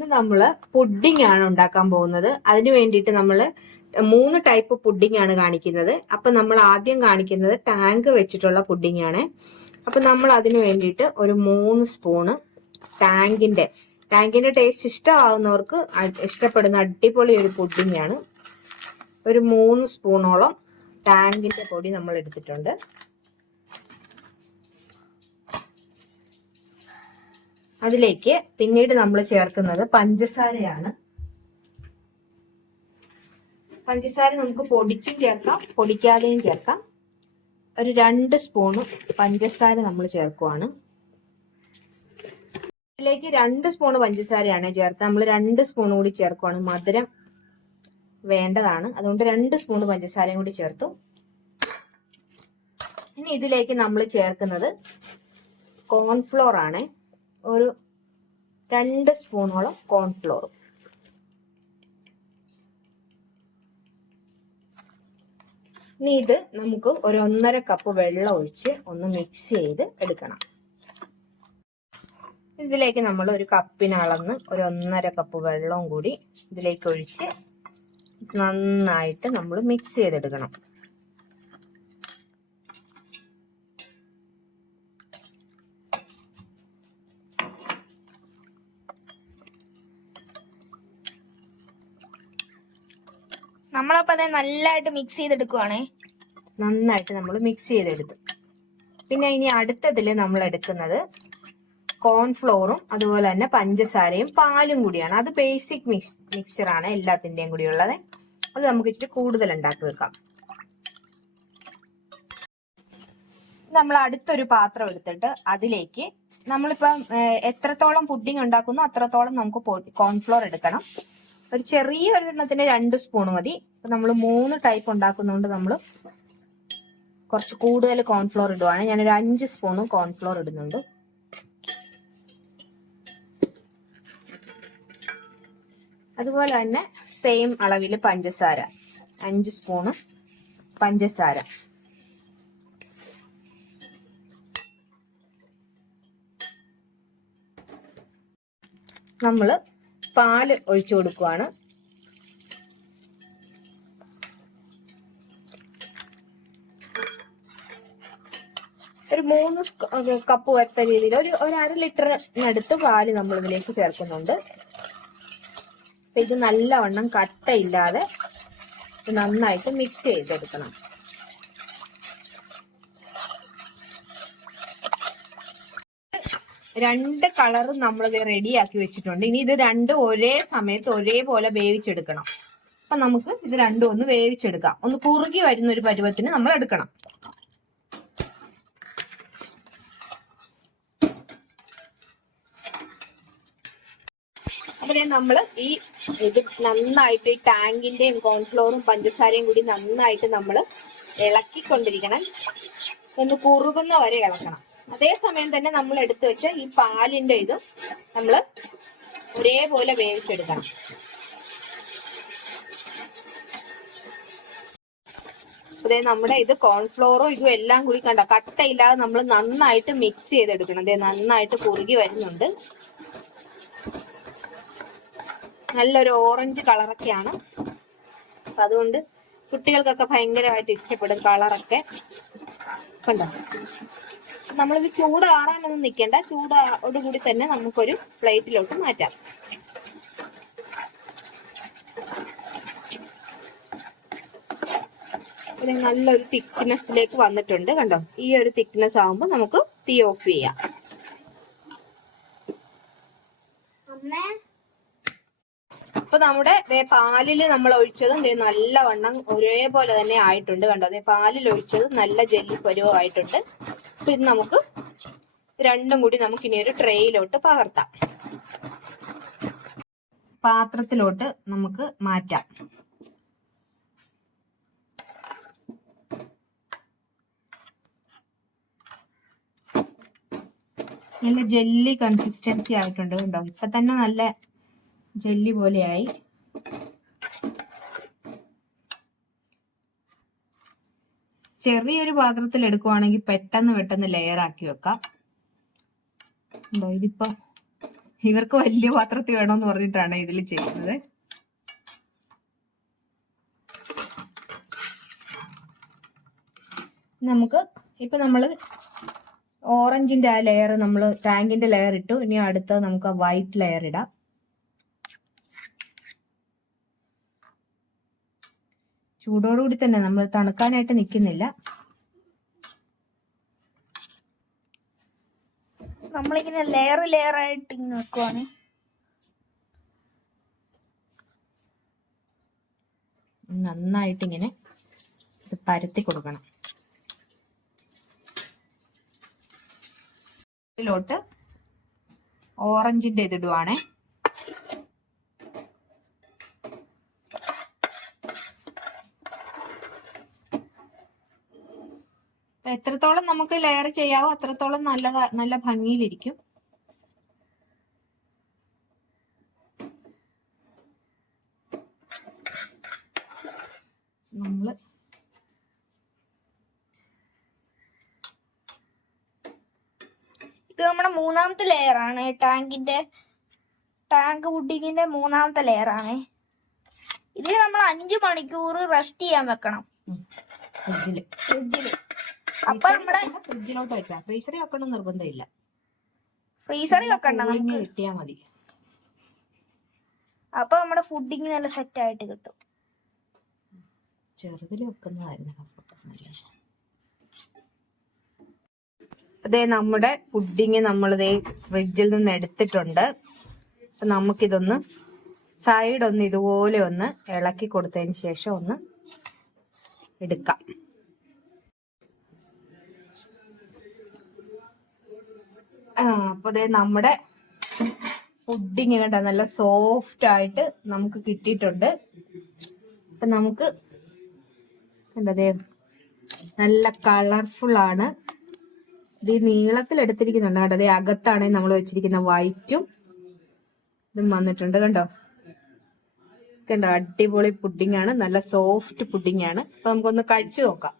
ഇന്ന് നമ്മള് പുഡിംഗ് ആണ് ഉണ്ടാക്കാൻ പോകുന്നത്. അതിനു വേണ്ടിയിട്ട് നമ്മള് 3 ടൈപ്പ് പുഡിംഗ് ആണ് കാണിക്കുന്നത്. അപ്പൊ നമ്മൾ ആദ്യം കാണിക്കുന്നത് ടാങ്ക് വെച്ചിട്ടുള്ള പുഡിംഗ് ആണ്. അപ്പൊ നമ്മൾ അതിനു വേണ്ടിയിട്ട് ഒരു 3 സ്പൂണ് ടാങ്കിന്റെ ടേസ്റ്റ് ഇഷ്ടമാവുന്നവർക്ക് ഇഷ്ടപ്പെടുന്ന അടിപൊളി ഒരു പുഡിംഗ് ആണ്. ഒരു 3 സ്പൂണോളം ടാങ്കിന്റെ പൊടി നമ്മൾ എടുത്തിട്ടുണ്ട്. അതിലേക്ക് പിന്നീട് നമ്മൾ ചേർക്കുന്നത് പഞ്ചസാരയാണ്. പഞ്ചസാര നമുക്ക് പൊടിച്ചും ചേർക്കാം, പൊടിക്കാതെയും ചേർക്കാം. ഒരു 2 സ്പൂണ് പഞ്ചസാര നമ്മൾ ചേർക്കുവാണ്. ഇതിലേക്ക് 2 സ്പൂണ് പഞ്ചസാരയാണ് ചേർക്കുക. നമ്മൾ 2 സ്പൂൺ കൂടി ചേർക്കുവാണ്. മധുരം വേണ്ടതാണ്, അതുകൊണ്ട് 2 സ്പൂണ് പഞ്ചസാരയും കൂടി ചേർത്തു. ഇനി ഇതിലേക്ക് നമ്മൾ ചേർക്കുന്നത് കോൺഫ്ലോർ ആണ്. ഒരു 2 സ്പൂണോളം കോൺഫ്ലോർ. ഇനി ഇത് നമുക്ക് ഒരു 1.5 കപ്പ് വെള്ളം ഒഴിച്ച് ഒന്ന് മിക്സ് ചെയ്ത് എടുക്കണം. ഇതിലേക്ക് നമ്മൾ ഒരു കപ്പിന് അളന്ന് ഒരു 1.5 കപ്പ് വെള്ളവും കൂടി ഇതിലേക്ക് ഒഴിച്ച് നന്നായിട്ട് നമ്മൾ മിക്സ് ചെയ്തെടുക്കണം. നമ്മളപ്പോ അത് നല്ലതായിട്ട് മിക്സ് ചെയ്തെടുക്കുവാണേ. നന്നായിട്ട് നമ്മൾ മിക്സ് ചെയ്തെടുത്തു. പിന്നെ ഇനി അടുത്തതില് നമ്മൾ എടുക്കുന്നത് കോൺഫ്ലോറും അതുപോലെ തന്നെ പഞ്ചസാരയും പാലും കൂടിയാണ്. അത് ബേസിക് മിക്സ്ചറാണ്, എല്ലാത്തിന്റെയും കൂടി ഉള്ളത്. അത് നമുക്ക് ഇച്ചിരി കൂടുതൽ ഉണ്ടാക്കി വെക്കാം. നമ്മൾ അടുത്തൊരു പാത്രം എടുത്തിട്ട് അതിലേക്ക് നമ്മളിപ്പം എത്രത്തോളം പുഡിംഗ് ഉണ്ടാക്കുന്നു അത്രത്തോളം നമുക്ക് കോൺഫ്ലോർ എടുക്കണം. ഒരു ചെറിയ ഒരെണ്ണത്തിന് 2 സ്പൂൺ മതി. ഇപ്പൊ നമ്മൾ 3 ടൈപ്പ് ഉണ്ടാക്കുന്നതുകൊണ്ട് നമ്മൾ കുറച്ച് കൂടുതൽ കോൺഫ്ലോർ ഇടുവാണ്. ഞാനൊരു 5 സ്പൂൺ കോൺഫ്ലോർ ഇടുന്നുണ്ട്. അതുപോലെ തന്നെ സെയിം അളവിൽ പഞ്ചസാര 5 സ്പൂണ് പഞ്ചസാര. നമ്മള് പാല് ഒഴിച്ചു കൊടുക്കുവാണ്. ഒരു 3 കപ്പ് വരത്ത രീതിയിൽ ഒരു 1/2 ലിറ്ററിനടുത്ത് പാല് നമ്മൾ ഇതിലേക്ക് ചേർക്കുന്നുണ്ട്. ഇത് നല്ലവണ്ണം കട്ടയില്ലാതെ നന്നായിട്ട് മിക്സ് ചെയ്തെടുക്കണം. രണ്ട് കളറും നമ്മൾ റെഡിയാക്കി വെച്ചിട്ടുണ്ട്. ഇനി ഇത് രണ്ടും ഒരേ സമയത്ത് ഒരേപോലെ വേവിച്ചെടുക്കണം. അപ്പൊ നമുക്ക് ഇത് രണ്ടും ഒന്ന് വേവിച്ചെടുക്കാം. ഒന്ന് കുറുകി വരുന്ന ഒരു പരുവത്തിന് നമ്മൾ എടുക്കണം. അതിനെ നമ്മൾ ഇത് നന്നായിട്ട് ഈ ടാങ്കിന്റെയും കോൺഫ്ലോറും പഞ്ചസാരയും കൂടി നന്നായിട്ട് നമ്മൾ ഇളക്കിക്കൊണ്ടിരിക്കണം. ഒന്ന് കുറുകുന്ന വരെ ഇളക്കണം. അതേസമയം തന്നെ നമ്മൾ എടുത്തു വെച്ച ഈ പാലിന്റെ ഇതും നമ്മൾ ഒരേപോലെ വേവിച്ചെടുക്കണം. അതെ, നമ്മുടെ ഇത് കോൺഫ്ലോറും ഇതും എല്ലാം കൂടി കണ്ട കട്ടയില്ലാതെ നമ്മൾ നന്നായിട്ട് മിക്സ് ചെയ്തെടുക്കണം. അതെ, നന്നായിട്ട് കുറുകി വരുന്നുണ്ട്. നല്ലൊരു ഓറഞ്ച് കളറൊക്കെയാണ്. അപ്പൊ അതുകൊണ്ട് കുട്ടികൾക്കൊക്കെ ഭയങ്കരമായിട്ട് ഇഷ്ടപ്പെടും കളറൊക്കെ. കണ്ടോ, നമ്മളിത് ചൂടാറാനൊന്നും നിൽക്കേണ്ട. ചൂടോടുകൂടി തന്നെ നമുക്കൊരു പ്ലേറ്റിലോട്ട് മാറ്റാം. ഇത് നല്ലൊരു തിക്നെസ്സിലേക്ക് വന്നിട്ടുണ്ട്. കണ്ടോ, ഈ ഒരു തിക്നെസ് ആവുമ്പോൾ നമുക്ക് തീ ഓഫ് ചെയ്യാം. അപ്പൊ നമ്മുടെ പാലില് നമ്മൾ ഒഴിച്ചതും നല്ലവണ്ണം ഒരേപോലെ തന്നെ ആയിട്ടുണ്ട്. കണ്ടോ, പാലിൽ ഒഴിച്ചത് നല്ല ജെല്ലി പരുവമായിട്ടുണ്ട്. അപ്പൊ ഇത് നമുക്ക് രണ്ടും കൂടി നമുക്ക് ഇനി ഒരു ട്രേയിലോട്ട് പകർത്താം. പാത്രത്തിലോട്ട് നമുക്ക് മാറ്റാം. നല്ല ജെല്ലി കൺസിസ്റ്റൻസി ആയിട്ടുണ്ട്. കണ്ടോ, ഇപ്പൊ തന്നെ നല്ല ജെല്ലി പോലെയായി. ചെറിയൊരു പാത്രത്തിൽ എടുക്കുവാണെങ്കിൽ പെട്ടെന്ന് ലെയർ ആക്കി വെക്കാം. ഇതിപ്പോ ഇവർക്ക് വലിയ പാത്രത്തിൽ വേണമെന്ന് പറഞ്ഞിട്ടാണ് ഇതിൽ ചെയ്യുന്നത്. നമുക്ക് ഇപ്പൊ നമ്മള് ഓറഞ്ചിന്റെ ആ ലെയർ നമ്മൾ ടാങ്കിന്റെ ലെയർ ഇട്ടു. ഇനി അടുത്തത് നമുക്ക് ആ വൈറ്റ് ലെയർ ഇടാം. ചൂടോടുകൂടി തന്നെ, നമ്മൾ തണുക്കാനായിട്ട് നിൽക്കുന്നില്ല. നമ്മളിങ്ങനെ ലെയർ ലെയർ ആയിട്ട് ഇങ്ങനെ വെക്കുവാണ്. നന്നായിട്ട് ഇങ്ങനെ ഇത് പരത്തി കൊടുക്കണം. ഇതിലോട്ട് ഓറഞ്ചിന്റെ ഇതിടുവാണേ. എത്രത്തോളം നമുക്ക് ലെയർ ചെയ്യാവോ അത്രത്തോളം നല്ല ഭംഗിയിലിരിക്കും. നമ്മള് ഇത് നമ്മുടെ മൂന്നാമത്തെ ലെയർ ആണ്. ടാങ്ക് പുഡിങ്ങിന്റെ മൂന്നാമത്തെ ലെയർ ആണ്. ഇതിൽ നമ്മൾ 5 മണിക്കൂർ റെസ്റ്റ് ചെയ്യാൻ വെക്കണം ഫ്രിഡ്ജില്. അപ്പൊ നമ്മുടെ ഫ്രിഡ്ജിലോട്ട് വെച്ചാ, ഫ്രീസറിൽ വെക്കണം നിർബന്ധമില്ല. ഫ്രീസറിൽ വെക്കണ്ട, നമുക്ക് കിട്ടിയാ മതി. അപ്പൊ നമ്മുടെ ഫുഡിങ് നല്ല സെറ്റ് ആയിട്ട് കിട്ടും. ചെറുതിൽ വെക്കുന്നതായിരുന്നു നല്ലത്. അതെ, നമ്മുടെ പുഡിങ് നമ്മളിതേ ഫ്രിഡ്ജിൽ നിന്ന് എടുത്തിട്ടുണ്ട്. അപ്പൊ നമുക്കിതൊന്ന് സൈഡ് ഒന്ന് ഇതുപോലെ ഒന്ന് ഇളക്കി കൊടുത്തതിന് ശേഷം ഒന്ന് എടുക്കാം. അപ്പൊ അതെ നമ്മുടെ പുഡിങ് കേട്ടോ നല്ല സോഫ്റ്റ് ആയിട്ട് നമുക്ക് കിട്ടിയിട്ടുണ്ട്. അപ്പൊ നമുക്ക് കണ്ടതേ നല്ല കളർഫുൾ ആണ്. ഇത് നീളത്തിൽ എടുത്തിരിക്കുന്നുണ്ട് കേട്ടോ. അതേ അകത്താണെങ്കിൽ നമ്മൾ വെച്ചിരിക്കുന്ന വൈറ്റും ഇതും വന്നിട്ടുണ്ട്. കണ്ടോ അടിപൊളി പുഡിംഗ് ആണ്, നല്ല സോഫ്റ്റ് പുഡിംഗ് ആണ്. അപ്പൊ നമുക്കൊന്ന് കഴിച്ചു നോക്കാം.